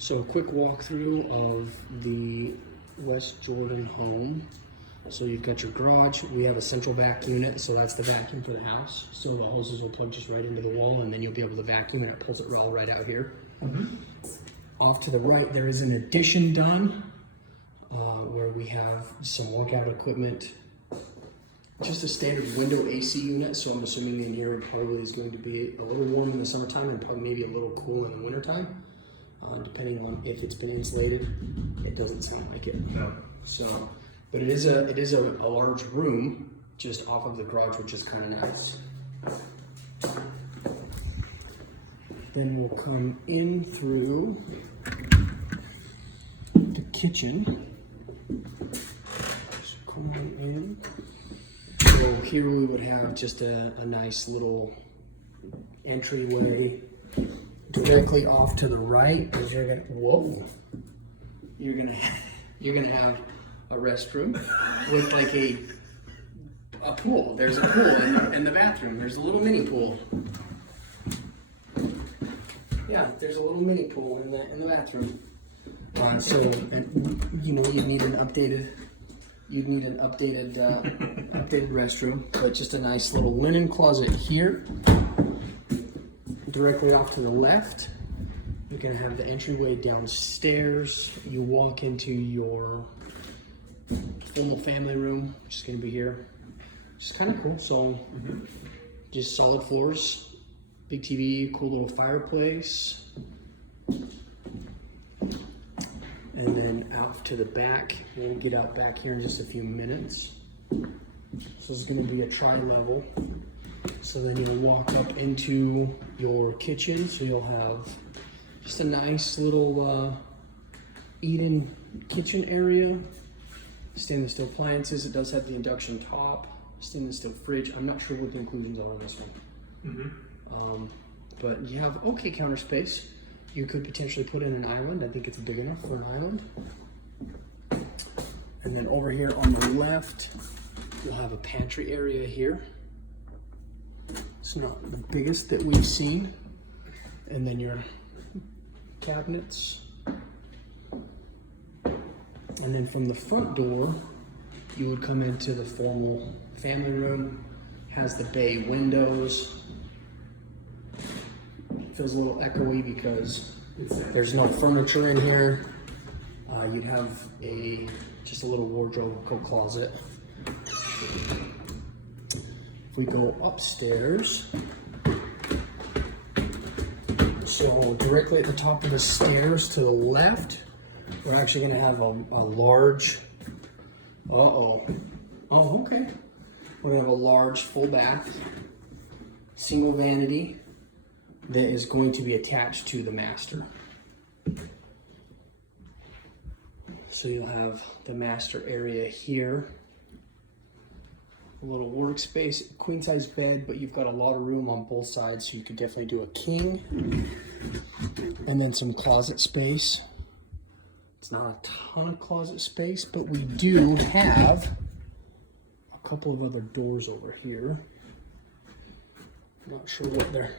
So a quick walkthrough of the West Jordan home. So you've got your garage. We have a central vac unit, so that's the vacuum for the house. So the hoses will plug just right into the wall, and then you'll be able to vacuum, and it pulls it all right out here. Off to the right, there is an addition done where we have some walkout equipment. Just a standard window AC unit, so I'm assuming in here it probably is going to be a little warm in the summertime and probably maybe a little cool in the wintertime. Depending on if it's been insulated. It doesn't sound like it. No. So, but it is a large room just off of the garage, which is kind of nice. Then we'll come in through the kitchen. So come on in. So here we would have just a nice little entryway. Directly off to the right is you're gonna have a restroom with like a pool. There's a pool in the bathroom. There's a little mini pool. Yeah, there's a little mini pool in the bathroom. So and, you know, you'd need an updated updated restroom, but just a nice little linen closet here. Directly off to the left, you're gonna have the entryway downstairs. You walk into your formal family room, which is gonna be here. Which is kind of cool. So, just solid floors, big TV, cool little fireplace. And then out to the back, we'll get out back here in just a few minutes. So this is gonna be a tri-level. So then you'll walk up into your kitchen. So you'll have just a nice little eat-in kitchen area. Stainless steel appliances. It does have the induction top. Stainless steel fridge. I'm not sure what the inclusions are on this one. But you have okay counter space. You could potentially put in an island. I think it's big enough for an island. And then over here on the left, you'll have a pantry area here. It's not the biggest that we've seen. And then your cabinets. And then from the front door, you would come into the formal family room. Has the bay windows. Feels a little echoey because there's no furniture in here. You'd have just a little wardrobe, coat closet. If we go upstairs, so directly at the top of the stairs to the left, we're actually going to have a large, okay. We're going to have a large full bath, single vanity that is going to be attached to the master. So you'll have the master area here. A little workspace, queen size bed, but you've got a lot of room on both sides, so you could definitely do a king. And then some closet space. It's not a ton of closet space, but we do have a couple of other doors over here. Not sure what they're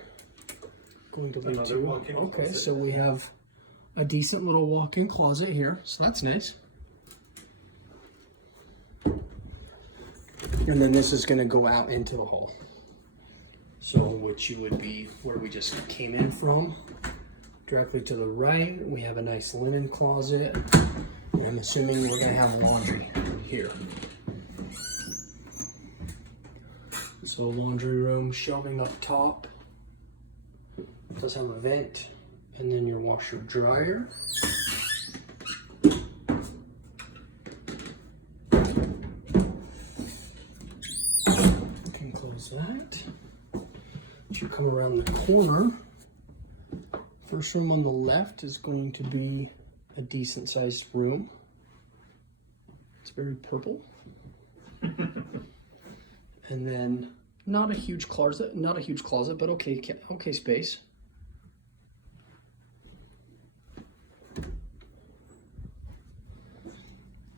going to lead to. Okay, closet. So we have a decent little walk-in closet here, so that's nice. And then this is going to go out into the hall. So, which you would be where we just came in from. Directly to the right, we have a nice linen closet. And I'm assuming we're going to have laundry here. So, laundry room, shelving up top. It does have a vent. And then your washer dryer. That. As you come around the corner, first room on the left is going to be a decent sized room. It's very purple. And then not a huge closet, but okay space.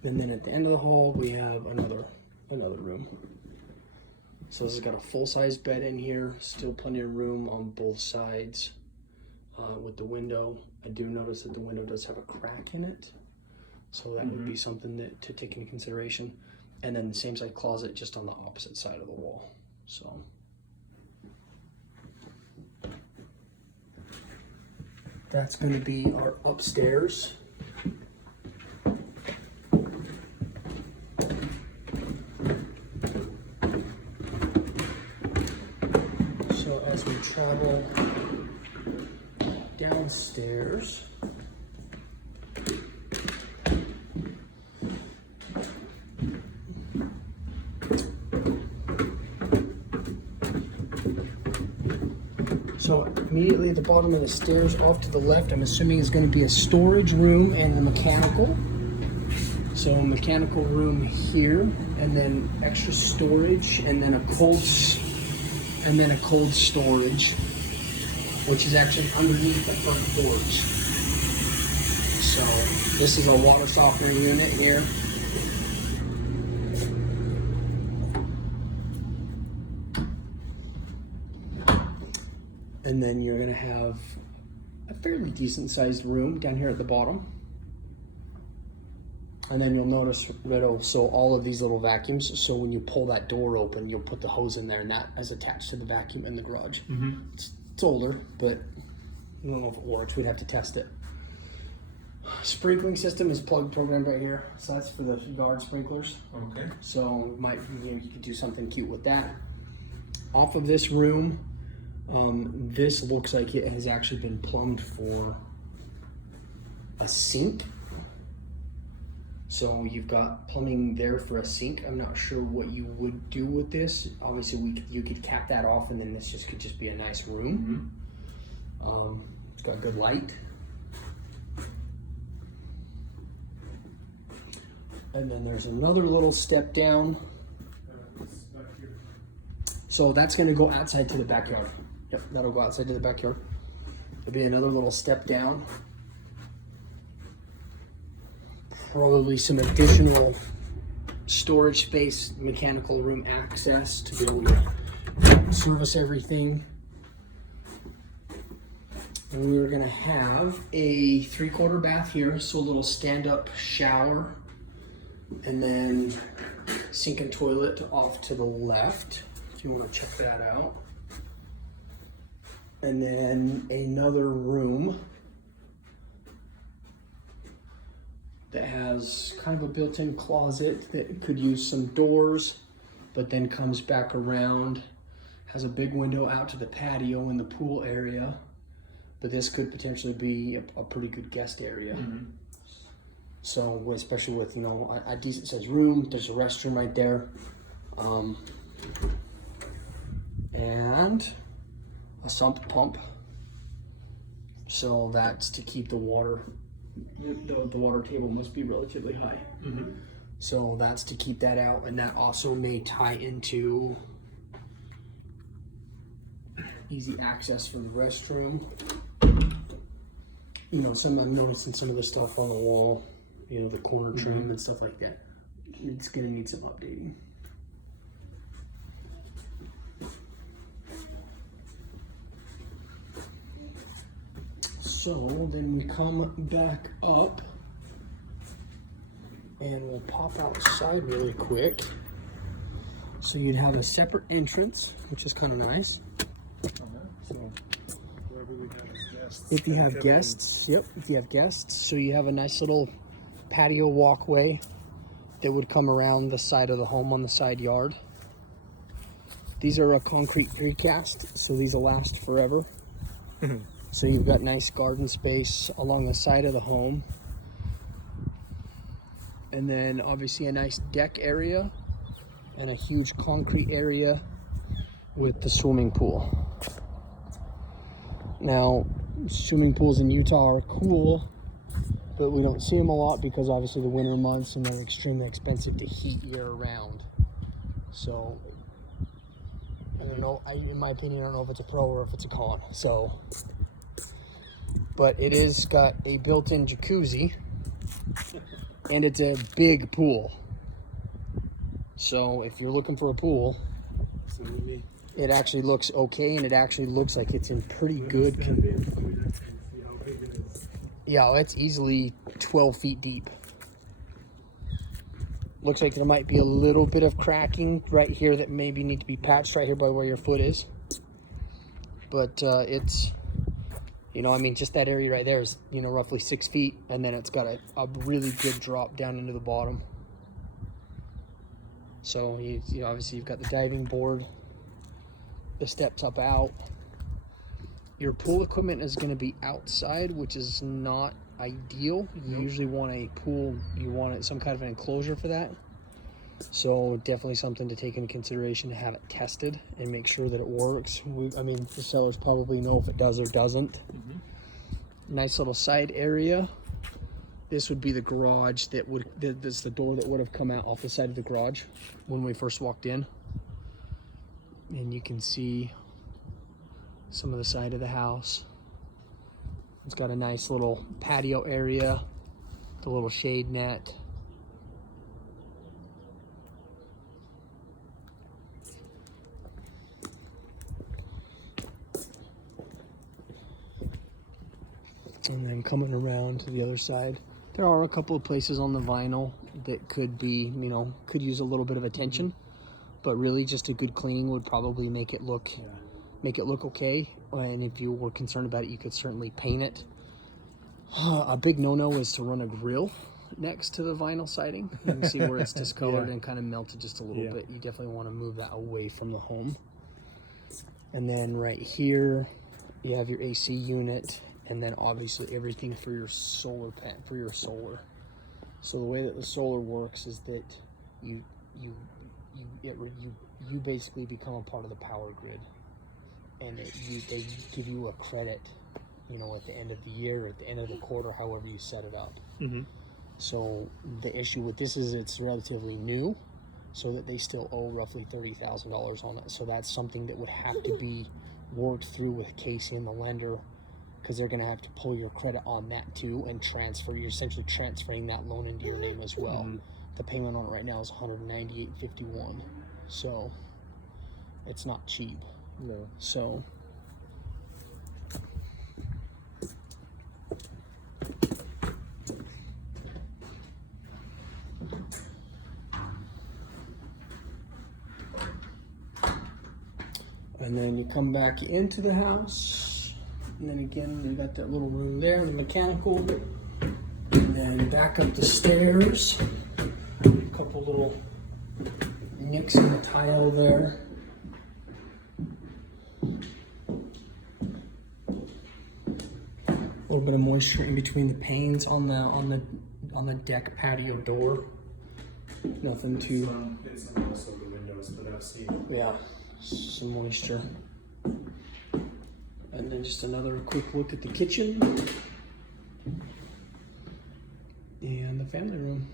And then at the end of the hall we have another room. So this has got a full-size bed in here, still plenty of room on both sides. with the window. I do notice that the window does have a crack in it. So that would be something that to take into consideration. And then the same size closet just on the opposite side of the wall. So that's going to be our upstairs. So as we travel downstairs, so immediately at the bottom of the stairs off to the left, I'm assuming is going to be a storage room and a mechanical. So a mechanical room here, and then extra storage, and then a cold storage, which is actually underneath the front doors. So this is a water softener unit here. And then you're gonna have a fairly decent sized room down here at the bottom. And then you'll notice that also all of these little vacuums. So when you pull that door open, you'll put the hose in there, and that is attached to the vacuum in the garage. It's older, but I don't know if it works. We'd have to test it. Sprinkling system is plug programmed right here. So that's for the yard sprinklers. Okay. So you could do something cute with that. Off of this room, this looks like it has actually been plumbed for a sink. So you've got plumbing there for a sink. I'm not sure what you would do with this. Obviously, you could cap that off, and then this could just be a nice room. It's got good light. And then there's another little step down. So that's going to go outside to the backyard. Yep, that'll go outside to the backyard. There'll be another little step down. Probably some additional storage space, mechanical room access to be able to service everything. And we're gonna have a 3/4 bath here, so a little stand-up shower, and then sink and toilet off to the left, if you want to check that out. And then another room that has kind of a built-in closet that could use some doors, but then comes back around, has a big window out to the patio and the pool area. But this could potentially be a pretty good guest area. So especially with, you know, a decent sized room, there's a restroom right there. And a sump pump. So that's to keep the water, the water table must be relatively high. So that's to keep that out, and that also may tie into easy access for the restroom. You know, I'm noticing some of the stuff on the wall, you know, the corner trim and stuff like that. It's gonna need some updating. So then we come back up and we'll pop outside really quick. So you'd have a separate entrance, which is kind of nice. So if you have guests, if you have guests, so you have a nice little patio walkway that would come around the side of the home on the side yard. These are a concrete precast, so these will last forever. So you've got nice garden space along the side of the home. And then obviously a nice deck area and a huge concrete area with the swimming pool. Now, swimming pools in Utah are cool, but we don't see them a lot because obviously the winter months, and they're extremely expensive to heat year round. So, I don't know, in my opinion, I don't know if it's a pro or if it's a con. So, but it is got a built-in jacuzzi, and it's a big pool. So if you're looking for a pool, it actually looks okay, and it actually looks like it's in pretty good condition. Yeah, it's easily 12 feet deep. Looks like there might be a little bit of cracking right here that maybe need to be patched right here by where your foot is. But it's, you know, I mean, just that area right there is, you know, roughly 6 feet, and then it's got a really good drop down into the bottom. So you know, obviously you've got the diving board, the steps up out. Your pool equipment is going to be outside, which is not ideal. You usually want a pool, you want some kind of an enclosure for that. So definitely something to take into consideration to have it tested and make sure that it works. I mean, the sellers probably know if it does or doesn't. Nice little side area. This would be the garage that would, this is the door that would have come out off the side of the garage when we first walked in. And you can see some of the side of the house. It's got a nice little patio area, the little shade net. And then coming around to the other side, there are a couple of places on the vinyl that could be, you know, could use a little bit of attention, but really just a good cleaning would probably make it look okay. And if you were concerned about it, you could certainly paint it. A big no-no is to run a grill next to the vinyl siding. You can see where it's discolored and kind of melted just a little bit. You definitely want to move that away from the home. And then right here, you have your AC unit, and then obviously everything for your solar panel, for your solar. So the way that the solar works is that you basically become a part of the power grid, and they give you a credit, you know, at the end of the year, at the end of the quarter, however you set it up. So the issue with this is it's relatively new, so that they still owe roughly $30,000 on it. So that's something that would have to be worked through with Casey and the lender, because they're going to have to pull your credit on that too and transfer. You're essentially transferring that loan into your name as well. The payment on it right now is $198.51, so it's not cheap. No. So and then you come back into the house, and then again you got that little room there, the mechanical, and then back up the stairs, a couple little nicks in the tile there. A little bit of moisture in between the panes on the deck patio door. Nothing too. It's also the windows, but I've seen. Yeah, some moisture. And then just another quick look at the kitchen and the family room.